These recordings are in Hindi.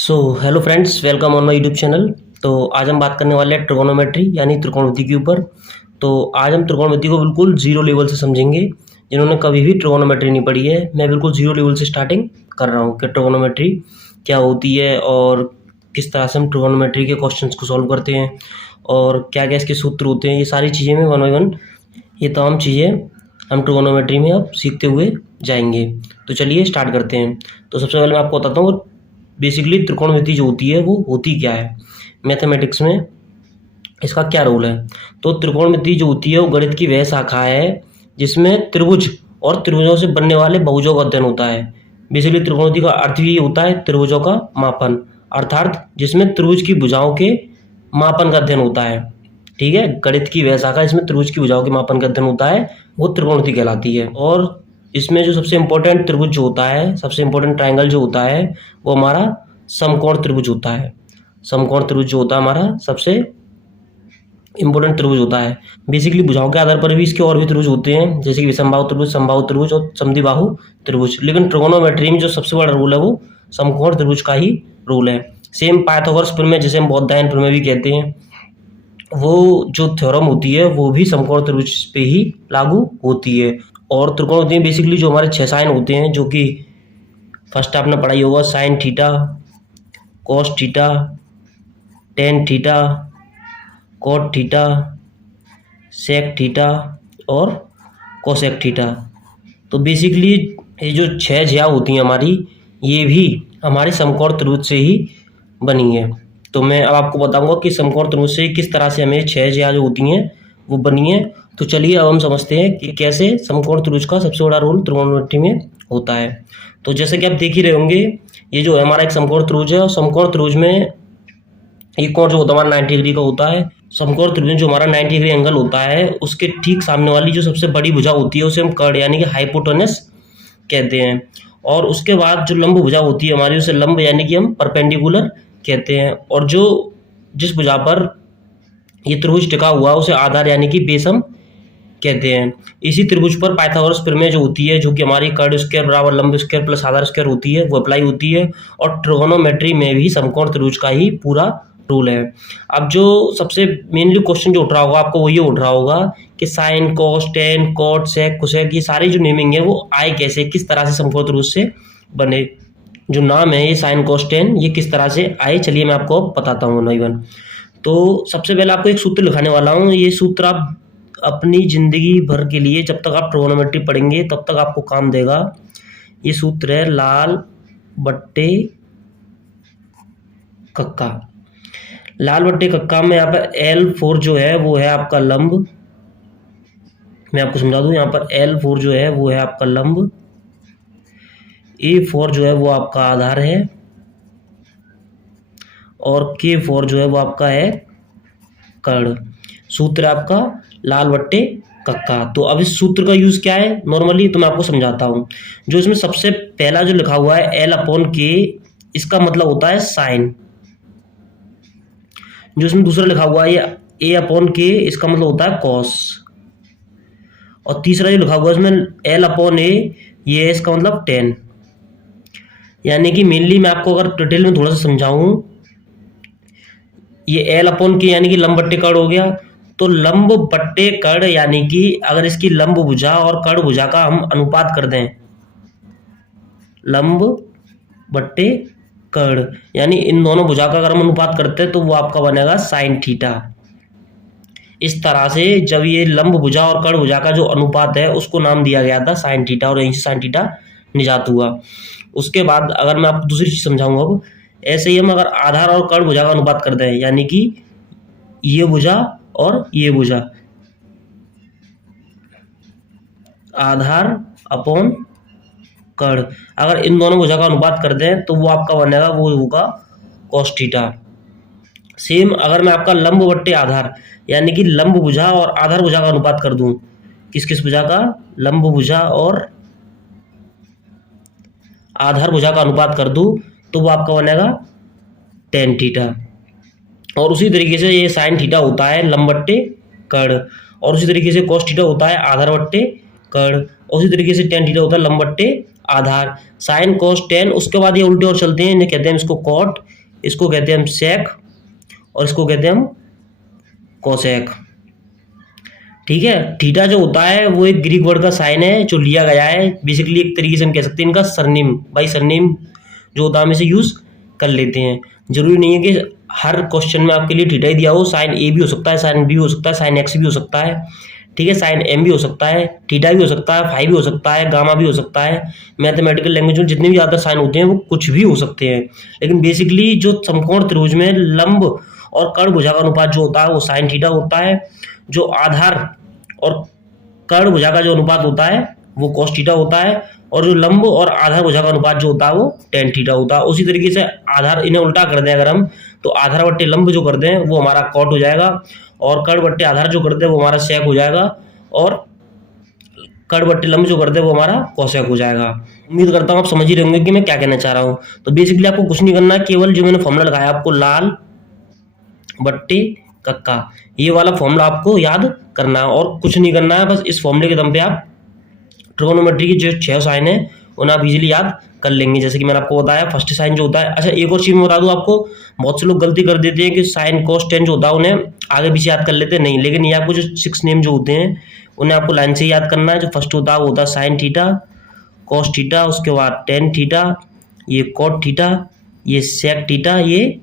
So hello friends, welcome on my YouTube channel. तो आज हम बात करने वाले हैं ट्रिगोनोमेट्री यानी त्रिकोणमिति के ऊपर। तो आज हम त्रिकोणमिति को बिल्कुल जीरो लेवल से समझेंगे। जिन्होंने कभी भी ट्रिगोनोमेट्री नहीं पढ़ी है, मैं बिल्कुल जीरो लेवल से स्टार्टिंग कर रहा हूँ कि ट्रिगोनोमेट्री क्या होती है और किस तरह से हम ट्रिगोनोमेट्री के क्वेश्चंस को सॉल्व करते हैं और क्या क्या इसके सूत्र होते हैं। ये सारी चीज़ें में वन बाई वन ये तमाम चीज़ें हम ट्रिगोनोमेट्री में अब सीखते हुए जाएंगे। तो चलिए स्टार्ट करते हैं। तो सबसे पहले मैं आपको बताता हूँ बेसिकली त्रिकोणमिति जो होती है वो होती क्या है, मैथमेटिक्स में इसका क्या रोल है। तो त्रिकोणमिति जो होती है वो गणित की वह शाखा है जिसमें त्रिभुज और त्रिभुजों से बनने वाले बहुभुजों का अध्ययन होता है। बेसिकली त्रिकोणमिति का अर्थ भी होता है त्रिभुजों का मापन, अर्थात जिसमें त्रिभुज की भुजाओं के मापन का अध्ययन होता है। ठीक है, गणित की वह शाखा इसमें त्रिभुज की भुजाओं के मापन का अध्ययन होता है, वो त्रिकोणमिति कहलाती है। और इसमें जो सबसे इंपॉर्टेंट त्रिभुज जो होता है, सबसे इंपॉर्टेंट ट्रायंगल जो होता है वो हमारा समकोण त्रिभुज होता है। समकोण त्रिभुज जो होता है हमारा सबसे इंपॉर्टेंट त्रिभुज होता है। बेसिकली भुजाओं के आधार पर भी इसके और भी त्रिभुज होते हैं, जैसे कि विषमबाहु त्रिभुज, समबाहु त्रिभुज और समद्विबाहु त्रिभुज। लेकिन ट्रिगोनोमेट्री में जो सबसे बड़ा रूल है वो समकोण त्रिभुज का ही रूल है। सेम पाइथागोरस प्रमेय जिसे हम बौद्धायन प्रमेय भी कहते हैं, वो जो थ्योरम होती है वो भी समकोण त्रिभुज पे ही लागू होती है। और त्रिकोणमिति में बेसिकली जो हमारे 6 साइन होते हैं, जो कि फर्स्ट आपने पढ़ाई होगा, sine theta, cos theta, tan theta, cot theta, sec theta और कोसेक थीटा। तो बेसिकली ये जो 6 ज्या होती हैं हमारी, ये भी हमारी समकोण त्रिभुज से ही बनी है। तो मैं अब आपको बताऊंगा कि समकोण त्रिभुज से किस तरह से हमें 6 ज्या जो होती हैं वो बनी है। तो चलिए अब हम समझते हैं कि कैसे समकोण त्रिभुज का सबसे बड़ा रोल त्रिकोणमिति में होता है। तो जैसे कि आप देख ही रहे होंगे, ये जो है हमारा एक समकोण त्रिभुज है और समकोण त्रिभुज में एक कोण जो होता है हमारा 90 डिग्री का होता है। समकोण त्रिभुज जो हमारा 90 डिग्री एंगल होता है उसके ठीक सामने वाली जो सबसे बड़ी भुजा होती है उसे हम कर्ण यानी कि हाइपोटेनस कहते हैं। और उसके बाद जो लंब भुजा होती है हमारी उसे लंब यानी कि हम परपेंडिकुलर कहते हैं। और जो जिस भुजा पर ये त्रिभुज टिका हुआ उसे आधार यानी कि बेस हम कहते हैं। इसी त्रिभुज पर पाइथागोरस प्रमेय जो होती है, जो कि हमारी कर्ण स्क्वायर बराबर लंब स्क्वायर प्लस आधार स्क्वायर होती है, वो अप्लाई होती है। और ट्रिगोनोमेट्री में भी समकोण त्रिभुज का ही पूरा रूल है। अब जो सबसे मेनली क्वेश्चन जो उठ रहा होगा आपको वो ये उठ रहा होगा कि sign, cos, ten, cot, sec, cosec, ये सारी जो नेमिंग है वो आए कैसे, किस तरह से समकोण त्रिभुज से बने। जो नाम है ये साइन, कॉस, टेन, ये किस तरह से आए, चलिए मैं आपको बताता हूँ वन बाई वन। तो सबसे पहले आपको एक सूत्र लिखाने वाला हूँ। ये सूत्र आप अपनी जिंदगी भर के लिए जब तक आप ट्रिगोनोमेट्री पढ़ेंगे तब तक आपको काम देगा। ये सूत्र है लाल बट्टे कक्का। लाल बट्टे कक्का में यहाँ पर L4 जो है वो है आपका लंब। मैं आपको समझा दूं, यहाँ पर L4 जो है वो है आपका लंब, A4 जो है वो आपका आधार है और K4 जो है वो आपका है कर्ण। सूत्र है आपका लाल बट्टे कक्का। तो अब इस सूत्र का यूज क्या है नॉर्मली, तो मैं आपको समझाता हूँ। जो इसमें सबसे पहला जो लिखा हुआ है L/K, इसका मतलब होता है साइन। जो इसमें दूसरा लिखा हुआ है A/K, इसका मतलब होता है कॉस। और तीसरा जो लिखा हुआ है इसमें L/A, ये है इसका मतलब टेन। यानी कि मेनली मैं आपको अगर डिटेल में थोड़ा सा समझाऊं, ये L/K यानी कि लंब बट्टे कर्ण हो गया। तो लंब बट्टे कर्ण यानी कि अगर इसकी लंब भुजा और कर्ण भुजा का हम अनुपात कर दें, लंब बट्टे कर्ण यानी इन दोनों भुजा का अगर हम अनुपात करते हैं तो वो आपका बनेगा साइन थीटा। इस तरह से जब ये लंब भुजा और कर्ण भुजा का जो अनुपात है उसको नाम दिया गया था साइन थीटा, और यहीं से साइन थीटा निजात हुआ। उसके बाद अगर मैं आपको दूसरी चीज समझाऊंगा, अब ऐसे ही हम अगर आधार और कर्ण भुजा का अनुपात करते हैं, यानी कि ये भुजा और ये भुजा, आधार अपॉन कर्ण, अगर इन दोनों भुजा का अनुपात कर दें तो वो आपका बनेगा, वो होगा कॉस थीटा। सेम अगर मैं आपका लंब बट्टे आधार यानी कि लंब भुजा और आधार भुजा का अनुपात कर दूं, किस किस भुजा का, लंब भुजा और आधार भुजा का अनुपात कर दूं, तो वो आपका बनेगा टेन थीटा। और उसी तरीके से ये साइन थीटा होता है लंब बट्टे कर्ण, और उसी तरीके से कॉस थीटा होता है आधार बट्टे कर्ण, और उसी तरीके से टेन थीटा होता है लंब बट्टे आधार, साइन कॉस टेन, उसके बाद ये उल्टे और चलते हैं, इन्हें कहते हैं इसको कॉट, इसको कहते हैं हम सेक और इसको कहते हैं हम कोसेक। ठीक है, थीटा जो होता है वो एक ग्रीक वर्ड का साइन है जो लिया गया है, बेसिकली एक तरीके से हम कह सकते हैं इनका सरनेम, बाई सरनेम जो होता है हम इसे यूज कर लेते हैं। जरूरी नहीं है कि हर क्वेश्चन में आपके लिए थीटा ही दिया हो, साइन ए भी हो सकता है, साइन बी हो सकता है, साइन एक्स भी हो सकता है, ठीक है, साइन एम भी हो सकता है, थीटा भी हो सकता है, फाई भी हो सकता है, गामा भी हो सकता है। मैथमेटिकल लैंग्वेज में जितने भी ज़्यादा साइन होते हैं वो कुछ भी हो सकते हैं, लेकिन बेसिकली जो समकोण त्रिभुज में लंब और कर्ण भुजा का अनुपात जो होता है वो साइन थीटा होता है, जो आधार और कर्ण भुजा का जो अनुपात होता है वो कॉस थीटा होता है, और जो लंब और आधार भुजा का अनुपात जो होता है वो टेन थीटा होता है। उसी तरीके से आधार, इन्हें उल्टा कर दें अगर हम, तो आधार बट्टे लंब जो कर दें वो हमारा कॉट हो जाएगा, और कर्ण बट्टे आधार जो कर दें वो हमारा सेक हो जाएगा, और कर्ण बट्टे लंब जो कर दें वो हमारा कोसेक हो जाएगा। उम्मीद करता हूँ आप समझ ही रहे होंगे कि मैं क्या कहना चाह रहा हूँ। तो बेसिकली आपको कुछ नहीं करना है, केवल जो मैंने फॉर्मूला लगाया आपको लाल बट्टे कक्का, ये वाला फॉर्मूला आपको याद करना है और कुछ नहीं करना है। बस इस फॉर्मूले के दम पे आप ट्रिगोनोमेट्री की जो 6 साइन है उन्हें आप इजीली याद कर लेंगे, जैसे कि मैंने आपको बताया फर्स्ट साइन जो होता है। अच्छा, एक और चीज मैं बता दूं आपको, बहुत से लोग गलती कर देते हैं कि साइन कॉस टेन जो होता है उन्हें आगे पीछे याद कर लेते हैं, नहीं, लेकिन ये आपको जो 6 नेम जो होते हैं उन्हें आपको लाइन से याद करना है। जो फर्स्ट होता है वो होता है साइन थीटा, कॉस थीटा, उसके बाद टेन थीटा, ये कॉट थीटा, ये सेक थीटा, ये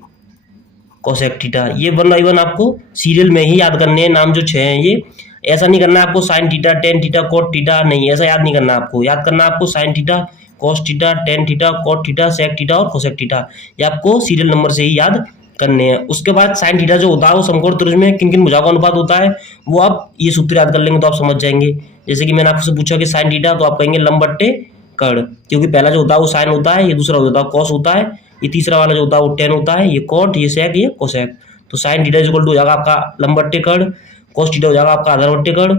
कोसेक थीटा। ये 1 बाई 1 आपको सीरियल में ही याद करने हैं, नाम जो 6 हैं ये। ऐसा नहीं करना है आपको sine theta, tan theta, cot theta, नहीं, ऐसा याद नहीं करना आपको। याद करना आपको sine theta, cos theta, tan theta, cot theta, sec theta और कोसेक थीटा, ये आपको सीरियल नंबर से ही याद करने हैं। उसके बाद साइन थीटा जो होता है वो समकोण त्रिभुज में किन किन भुजाओं का अनुपात होता है वो आप ये सूत्र याद कर लेंगे तो आप समझ जाएंगे। जैसे कि मैंने आपसे पूछा कि साइन थीटा, तो आप कहेंगे लंब बट्टे कर्ण, क्योंकि पहला जो होता है वो साइन होता है, ये दूसरा होता है कॉस होता है, ये तीसरा वाला जो होता है वो टेन होता है, ये कॉट, ये सेक, ये कोसेक। तो साइन थीटा इक्वल टू हो जाएगा आपका लंब बट्टे कर्ण, कॉस थीटा हो जाएगा आपका आधार बट्टे कर्ण,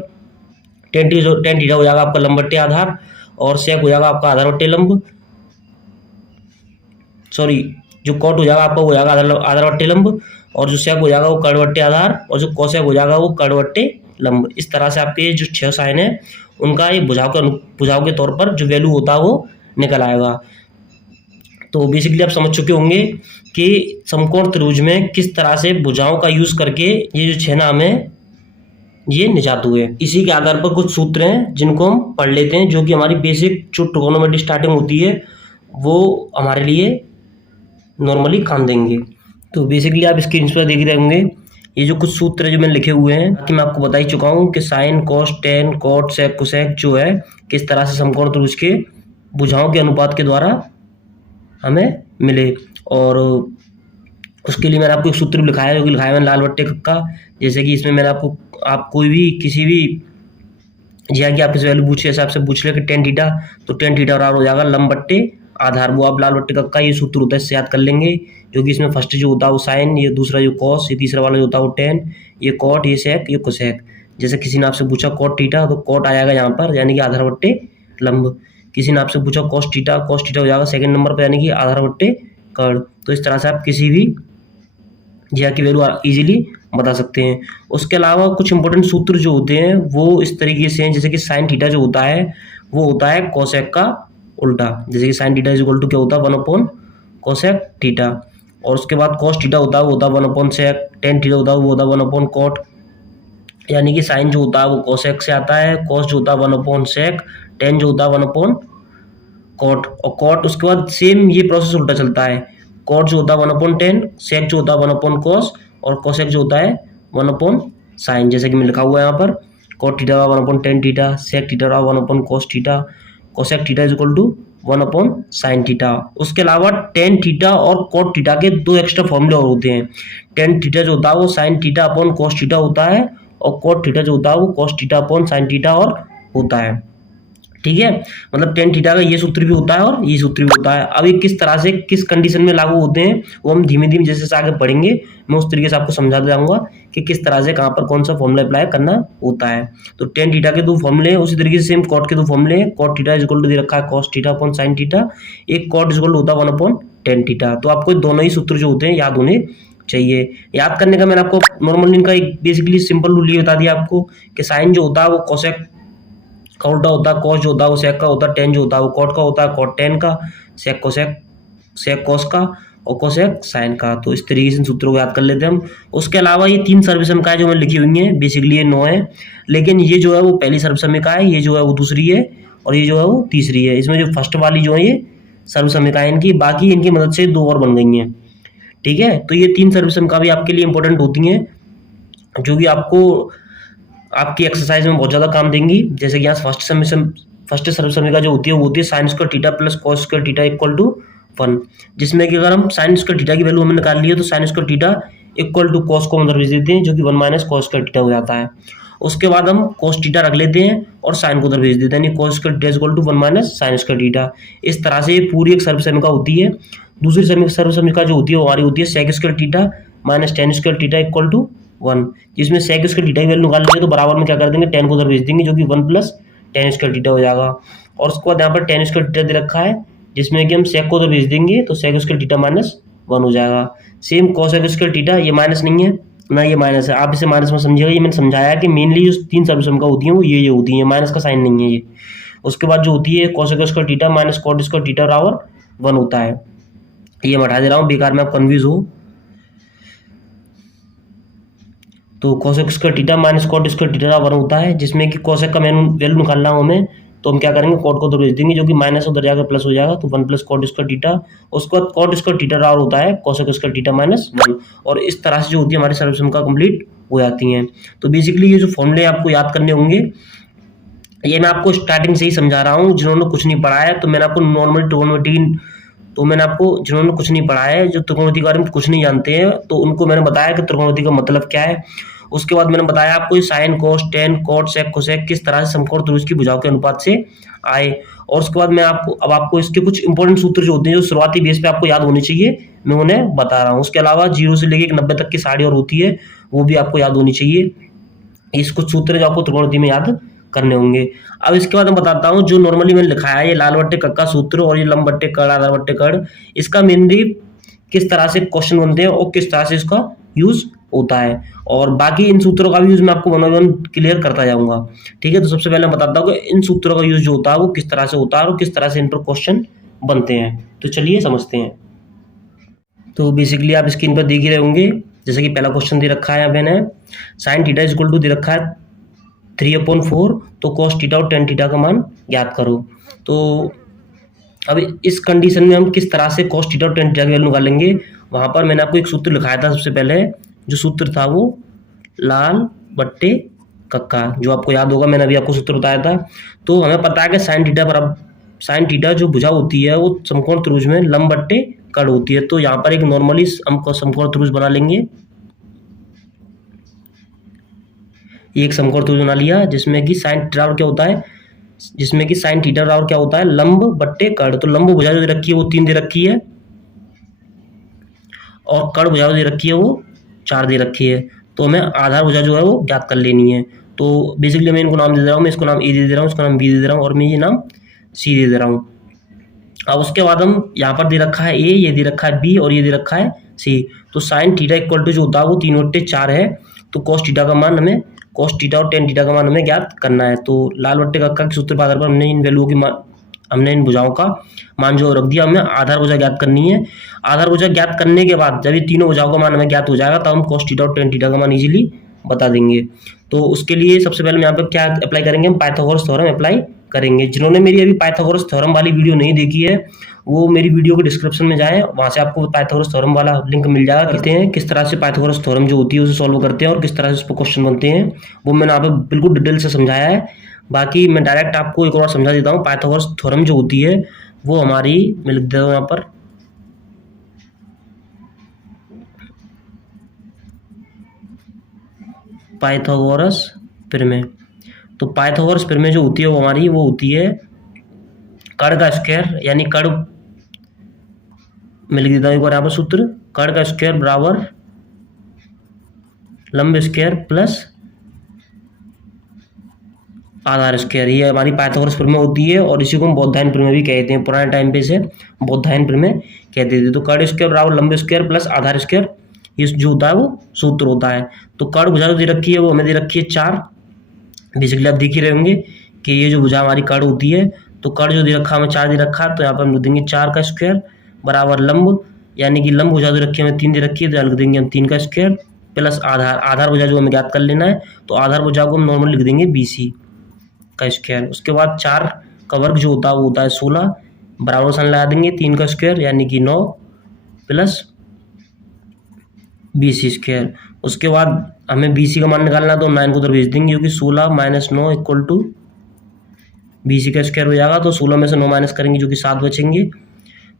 टेन थीटा हो जाएगा आपका लंब बट्टे आधार, और सेक हो जाएगा आपका आधार बट्टे लंब, सॉरी, जो कॉट हो जाएगा आपका वो हो जाएगा आधार बट्टे लंब, और जो सेक हो जाएगा वो कर्ण बट्टे आधार, और जो कोसेक हो जाएगा वो कर्ण बट्टे लंब। इस तरह से आपके जो 6 साइन है उनका ये भुजाओं के तौर पर जो वैल्यू होता है वो निकल आएगा। तो बेसिकली आप समझ चुके होंगे कि समकोण त्रिभुज में किस तरह से भुजाओं का यूज करके ये जो 6 नाम है ये निजात हुए। इसी के आधार पर कुछ सूत्र हैं जिनको हम पढ़ लेते हैं, जो कि हमारी बेसिक जो ट्रिगोनोमेट्री स्टार्टिंग होती है वो हमारे लिए नॉर्मली काम देंगे। तो बेसिकली आप स्क्रीन पर देख रहे होंगे ये जो कुछ सूत्र जो मैंने लिखे हुए हैं, कि मैं आपको बता ही चुका हूँ कि sign, cos, ten, cot, sec, cosec जो है किस तरह से समकोण त्रिभुज के भुजाओं के अनुपात के द्वारा हमें मिले। और उसके लिए मैंने आपको एक सूत्र लिखा है जो कि लिखा है मैंने लाल बट्टे कक्का। जैसे कि इसमें मैंने आपको, आप कोई भी किसी भी जहाँ की आप इस वैल्यू पूछे जैसे आपसे पूछ ले कि टेन थीटा, तो टेन थीटा और हो जाएगा लंब बट्टे आधार, वो आप लाल बट्टे कक्का ये सूत्र होता है, इससे याद कर लेंगे। जो कि इसमें फर्स्ट जो होता है वो साइन, ये दूसरा जो कॉस, ये तीसरा वाला जो होता है वो टेन, ये कॉट, ये सेक, ये कोसेक। जैसे किसी ने आपसे पूछा कॉट थीटा, तो कॉट आ जाएगा यहाँ पर यानी कि आधार बट्टे लंब। किसी ने आपसे पूछा कॉस थीटा हो जाएगा सेकंड नंबर पर यानी कि आधार बट्टे कर्ण। तो इस तरह से आप किसी भी जी की वैल्यू इजीली बता सकते हैं। उसके अलावा कुछ इंपॉर्टेंट सूत्र जो होते हैं वो इस तरीके से हैं, जैसे कि साइन थीटा जो होता है वो होता है कोसेक का उल्टा। जैसे कि sine theta is equal to क्या होता है 1 कोसेक थीटा, और उसके बाद कॉस थीटा होता है वो होता है 1 सेक, टेन थीटा होता है वो होता है 1 कॉट, यानी कि साइन जो होता है वो कोसेक से आता है, कॉस जो होता है 1 सेक, टेन जो होता है 1 कॉट, और कॉट उसके बाद सेम ये प्रोसेस उल्टा चलता है, कॉट जो होता है 1/10, सेक जो होता है 1/cos, और कोसेक जो होता है 1/sin। जैसे कि मैं लिखा हुआ है यहाँ पर cot theta 1/10 theta, sec theta 1/cos theta, cosec theta is equal to 1/sin theta. उसके अलावा टेन थीटा और कॉट थीटा के 2 एक्स्ट्रा फॉर्मूले और होते हैं। टेन थीटा जो होता है वो sine theta upon cos theta होता है, और कॉट थीटा जो होता है वो cos theta upon sine theta और होता है। ठीक है, मतलब टेन थीटा का ये सूत्र भी होता है और ये सूत्र भी होता है। अब ये किस तरह से किस कंडीशन में लागू होते हैं वो हम धीमे धीमे जैसे आगे पढ़ेंगे, मैं उस तरीके से आपको समझाता जाऊंगा कि किस तरह से कहाँ पर कौन सा फॉर्मूला अप्लाई करना होता है। तो टेन थीटा के 2 फॉर्मूले हैं, उसी तरीके से सेम कॉट के 2 फॉर्मूले हैं। Cot theta is equal to दे रखा है cos theta upon sine theta, एक कॉट इज इक्वल टू होता है 1/10 थीटा। तो आपको दोनों ही सूत्र जो होते हैं याद होने चाहिए। याद करने का मैंने आपको नॉर्मली इनका एक बेसिकली सिंपल रूल ये बता दिया आपको कि साइन जो होता है वो कोसेक का उल्टा होता है, कॉस जो होता है वो सेक का होता है, टेन जो होता है वो कॉट का होता है, कॉट टेन का, सेक कोसेक, सेक कॉस का और कोसेक साइन का। तो इस तरीके से इन सूत्रों को याद कर लेते हैं हम। उसके अलावा ये 3 सर्वसमीकाएं जो मैंने लिखी हुई हैं बेसिकली ये 9 है, लेकिन ये जो है वो पहली सर्वसमीका है, ये जो है वो दूसरी है और ये जो है वो तीसरी है। इसमें जो फर्स्ट वाली जो है ये सर्वसमीकाएं इनकी, बाकी इनकी मदद से 2 और बन गई हैं। ठीक है, तो ये 3 सर्वसमीका भी आपके लिए इंपॉर्टेंट होती हैं, जो कि आपको आपकी एक्सरसाइज में बहुत ज़्यादा काम देंगी। जैसे कि यहाँ फर्स्ट सर्वसमीका जो होती है वो होती है sine square theta plus cos square theta equal to 1, जिसमें कि अगर हम साइन स्क्वायर थीटा की वैल्यू हमने निकाल ली है तो sine square theta equal to cos को हम दरवेज देते हैं, जो कि 1 माइनस कॉस स्क्वायर थीटा हो जाता है। उसके बाद हम कॉस थीटा रख लेते हैं और साइन को दरवेज देते हैं, यानी cos square theta equal to 1 minus sine square theta. इस तरह से ये पूरी एक सर्वसमीका होती है। दूसरी सर्वसमीका जो होती है वो हमारी होती है sec square theta minus tan square theta equal to 1, जिसमें सेक स्क्वायर थीटा की वैल्यू निकाल लेंगे तो बराबर में क्या कर देंगे, टेन को उधर भेज देंगे, जो कि 1 प्लस टेन स्क्वायर थीटा हो जाएगा। और उसके बाद यहाँ पर टेन स्क्वायर थीटा दे रखा है, जिसमें कि हम सेक को उधर भेज देंगे तो सेक स्क्वायर थीटा माइनस 1 हो जाएगा। सेम कॉसेक स्क्वायर थीटा, ये माइनस नहीं है ना ये माइनस है, आप इसे माइनस में समझिएगा। ये मैंने समझाया कि मेनली जो 3 सर्वसमीका होती हैं वो ये होती हैं, माइनस का साइन नहीं है ये। उसके बाद जो होती है cosec square theta minus cot square theta बराबर 1 होता है। ये मैं हटा दे रहा हूँ, बेकार में आप कन्फ्यूज हो। तो cosec square theta minus cot square theta 1 होता है, जिसमें कि कोसेक का वैल्यू निकालना हो हमें, तो हम क्या करेंगे, कॉट को उधर भेज देंगे, जो कि माइनस उधर जाकर प्लस हो जाएगा, तो 1 प्लस कॉट स्क्वायर थीटा। उसके बाद कॉट स्क्वायर थीटा बराबर होता है कोसेक स्क्वायर थीटा माइनस 1। और इस तरह से जो होती है हमारी सर्वसमीका कंप्लीट हो जाती हैं। तो बेसिकली ये जो फॉर्मूले आपको याद करने होंगे, ये मैं आपको स्टार्टिंग से ही समझा रहा हूँ। जिन्होंने कुछ नहीं पढ़ा है तो मैंने आपको नॉर्मल ट्रिग्नोमेट्री, तो मैंने आपको जिन्होंने कुछ नहीं पढ़ा है, जो त्रिकोणमिति के बारे में कुछ नहीं जानते हैं, तो उनको मैंने बताया कि त्रिकोणमिति का मतलब क्या है। उसके बाद मैंने बताया आपको sine cos tan cot sec cosec किस तरह से समकोण त्रिभुज की भुजाओं के अनुपात से आए। और उसके बाद मैं आपको इसके कुछ इंपॉर्टेंट सूत्र जो होते हैं, जो शुरुआती बेस पे आपको याद होने चाहिए, मैं उन्हें बता रहा हूँ। उसके अलावा 0 से लेकर 90 तक की सारी और होती है, वो भी आपको याद होनी चाहिए। इस कुछ सूत्र जो आपको त्रिकोणमिति में याद करने होंगे। अब इसके बाद मैं बताता हूँ जो नॉर्मली मैंने लिखा है, ये लाल बट्टे कक्का सूत्र और ये लंब बट्टे कड़ आधार बट्टे कड़, इसका मेनली किस तरह से क्वेश्चन बनते हैं और किस तरह से इसका यूज होता है, और बाकी इन सूत्रों का भी यूज मैं आपको वन बाय वन क्लियर करता जाऊंगा। ठीक है, तो सबसे पहले मैं बताता हूँ कि इन सूत्रों का यूज जो होता है वो किस तरह से होता है और किस तरह से इन पर क्वेश्चन बनते हैं। तो चलिए समझते हैं। तो बेसिकली आप स्क्रीन पर देख ही रहे होंगे, जैसे कि पहला क्वेश्चन दे रखा है यहाँ मैंने, sine theta is equal to दे रखा है 3/4, तो कॉस थीटा और टेन थीटा का मान ज्ञात करो। तो अब इस कंडीशन में हम किस तरह से कॉस थीटा और टेन थीटा की वैल्यू निकालेंगे, वहाँ पर मैंने आपको एक सूत्र लिखाया था। सबसे पहले जो सूत्र था वो लाल बट्टे कक्का, जो आपको याद होगा, मैंने अभी आपको सूत्र बताया था। तो हमें पता है कि साइन थीटा जो भुजा होती है वो समकोण त्रिभुज में लंब बट्टे कड़ होती है। तो यहाँ पर एक नॉर्मली हम समकोण त्रिभुज बना लेंगे। एक समकोण त्रिभुज बना लिया, जिसमें कि साइन थीटा क्या होता है, जिसमें कि साइन थीटा और क्या होता है, लंब बट्टे कड़। तो लंब भुजा जो दे रखी है वो 3 दे रखी है और कड़ भुजा दे रखी है वो 4 दे रखी है। तो हमें आधार भुजा जो है वो ज्ञात कर लेनी है। तो बेसिकली मैं इनको नाम दे रहा हूँ, मैं इसको नाम ए दे रहा हूँ, इसको नाम बी दे रहा हूँ और मैं ये नाम सी दे रहा हूँ। अब उसके बाद हम यहाँ पर दे रखा है ए, ये दे रखा है बी और ये दे रखा है सी। तो साइन थीटा इक्वल टू जो होता है वो 3/4 है। तो कॉस थीटा का मान हमें, कॉस थीटा और टेन थीटा का मान हमें ज्ञात करना है। तो लाल बट्टे कक्का के सूत्र के आधार पर हमने इन वैल्यूओं की हमने इन भुजाओं का मान जो रख दिया। हमें आधार भुजा ज्ञात करनी है। आधार भुजा ज्ञात करने के बाद जब ये तीनों भुजाओं का मान हमें ज्ञात हो जाएगा तो हम कॉस थीटा और टेन थीटा का मान इजीली बता देंगे। तो उसके लिए सबसे पहले यहाँ पर क्या अप्लाई करेंगे, हम पाइथागोरस थ्योरम अप्लाई करेंगे। जिन्होंने मेरी अभी पाइथागोरस थ्योरम वाली वीडियो नहीं देखी है, वो मेरी वीडियो के डिस्क्रिप्शन में जाएं, वहाँ से आपको पाइथागोरस थ्योरम वाला लिंक मिल जाएगा। कहते हैं किस तरह से पाइथागोरस थ्योरम जो होती है उसे सॉल्व करते हैं और किस तरह से उस पर क्वेश्चन बनते हैं, वो मैंने यहाँ पे बिल्कुल डिटेल से समझाया है। बाकी मैं डायरेक्ट आपको एक और समझा देता हूँ। पाइथागोरस थ्योरम जो होती है वो हमारी, मैं लिख देता हूँ यहाँ पर, पाइथागोरस प्रमेय। तो पाइथागोरस प्रमेय जो होती है वो हमारी वो होती है कड़ का स्क्वायर, यानी कड़, मैं लिख देता हूँ एक बार यहाँ पर सूत्र, कड़ का स्क्वायर बराबर लंब स्क्वायर प्लस आधार स्क्वायर। ये हमारी पाइथागोरस प्रमेय होती है और इसी को हम बौद्धायन प्रमेय भी कहते हैं। पुराने टाइम पे से बौद्धायन प्रमेय कहते थे। तो कड़ स्क्वायर बराबर लंब स्क्वायर प्लस आधार स्क्वायर, ये जो होता है वो सूत्र होता है। तो कड़ भुजा जो दे रखी है वो हमें दे रखी है 4। बेसिकली आप देख ही रहे होंगे कि ये जो भुजा हमारी कर्ण होती है, तो कर्ण जो दे रखा हमें 4 दे रखा है, तो यहाँ पर हम लिख देंगे 4 का स्क्वायर बराबर लंब, यानी कि लंब भुजा दे रखी है हमें 3 दे रखी है, तो यहाँ लिख देंगे हम 3 का स्क्वायर प्लस आधार भुजा जो हमें ज्ञात कर लेना है, तो आधार भुजा को हम नॉर्मल लिख देंगे BC का स्क्वायर। उसके बाद 4 का वर्ग जो होता है वो होता है 16, बराबर साइन लगा देंगे 3 का स्क्वायर यानी कि 9 प्लस BC स्क्वायर। उसके बाद हमें BC का मान निकालना है, तो 9 को उधर भेज देंगे, क्योंकि 16 माइनस 9 इक्वल टू BC का स्क्वायर हो जाएगा। तो 16 में से 9 माइनस करेंगे जो कि 7 बचेंगे,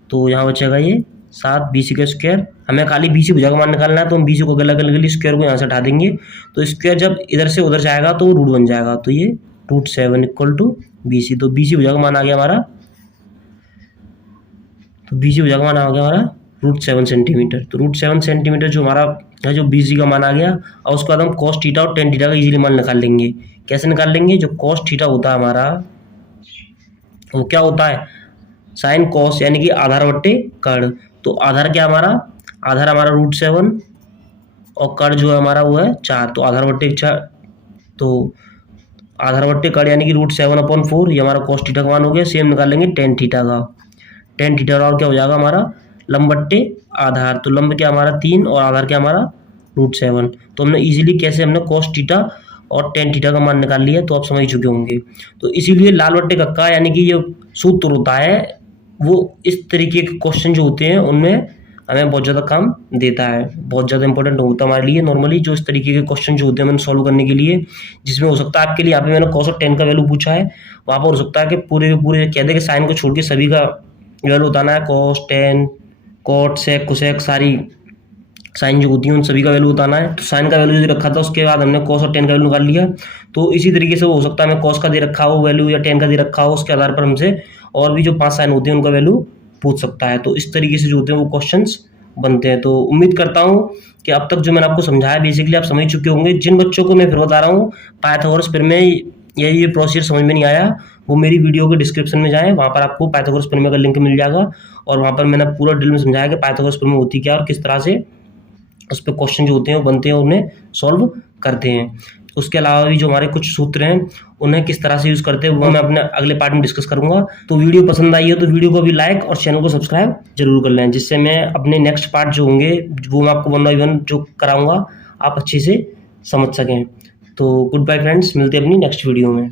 तो यहाँ बचेगा ये 7 BC का स्क्वायर। हमें खाली BC भुजा का मान निकालना है, तो हम BC को गला स्क्वायर को यहाँ से हटा देंगे, तो स्क्वायर जब इधर से उधर जाएगा तो रूट बन जाएगा, तो ये √7 इक्वल टू BC। तो BC भुजा का मान आ गया हमारा, तो BC भुजा का मान आ गया हमारा √7 सेंटीमीटर। तो √7 सेंटीमीटर जो हमारा है, जो BC का मान आ गया। और उसके बाद हम cos थीटा और tan थीटा का इजीली मान निकाल लेंगे। कैसे निकाल लेंगे? जो cos थीटा होता है हमारा, वो क्या होता है? साइन कॉस, यानी कि आधार बट्टे कर्ण। तो आधार क्या हमारा? आधार हमारा √7 और कर्ण जो है हमारा वो है 4, तो आधार बट्टे 4, तो आधार बट्टे कर्ण यानी कि √7/4, ये हमारा cos थीटा का मान हो गया। सेम निकाल लेंगे tan थीटा का। tan थीटा और क्या हो जाएगा हमारा? लंब बट्टे आधार। तो लंब क्या हमारा 3 और आधार क्या हमारा √7। तो हमने इजीली कैसे हमने cos थीटा और tan थीटा का मान निकाल लिया, तो आप समझ चुके होंगे। तो इसीलिए लाल बट्टे कक्का यानी कि ये सूत्र होता है, वो इस तरीके के क्वेश्चन जो होते हैं उनमें हमें बहुत ज़्यादा काम देता है, बहुत ज़्यादा इंपॉर्टेंट होता है हमारे लिए। नॉर्मली जो इस तरीके के क्वेश्चन जो होते हैं मैंने सॉल्व करने के लिए, जिसमें हो सकता है आपके लिए यहाँ पे मैंने cos और tan का वैल्यू पूछा है, वहाँ पर हो सकता है कि पूरे के पूरे कह दे कि साइन को छोड़ के सभी का वैल्यू बताना है। cos, tan, cot, sec, cosec, सारी साइन जो होती है उन सभी का वैल्यू बताना है। तो साइन का वैल्यू जो रखा था उसके बाद हमने cos और tan का वैल्यू निकाल लिया। तो इसी तरीके से हो सकता है हमें cos का दे रखा हो वैल्यू या tan का दे रखा हो, उसके आधार पर हमसे और भी जो 5 साइन होते हैं उनका वैल्यू पूछ सकता है। तो इस तरीके से जो होते हैं वो क्वेश्चंस बनते हैं। तो उम्मीद करता हूँ कि अब तक जो मैंने आपको समझाया बेसिकली आप समझ चुके होंगे। जिन बच्चों को मैं फिर बता रहा हूँ पाइथागोरस प्रमेय या ये प्रोसीजर समझ में नहीं आया, वो मेरी वीडियो के डिस्क्रिप्शन में जाएं, वहाँ पर आपको पाइथागोरस प्रमेय का लिंक मिल जाएगा, और वहाँ पर मैंने पूरा डिटेल में समझाया कि पाइथागोरस प्रमेय होती क्या और किस तरह से उस पर क्वेश्चन जो होते हैं वो बनते हैं, उन्हें सॉल्व करते हैं। उसके अलावा भी जो हमारे कुछ सूत्र हैं उन्हें किस तरह से यूज़ करते हैं वो मैं अपने अगले पार्ट में डिस्कस करूंगा। तो वीडियो पसंद आई हो तो वीडियो को भी लाइक और चैनल को सब्सक्राइब जरूर कर लें, जिससे मैं अपने नेक्स्ट पार्ट जो होंगे वो मैं आपको 1 बाय 1 जो कराऊंगा आप अच्छे से समझ सकें। तो गुड बाय फ्रेंड्स, मिलते हैं अपनी नेक्स्ट वीडियो में।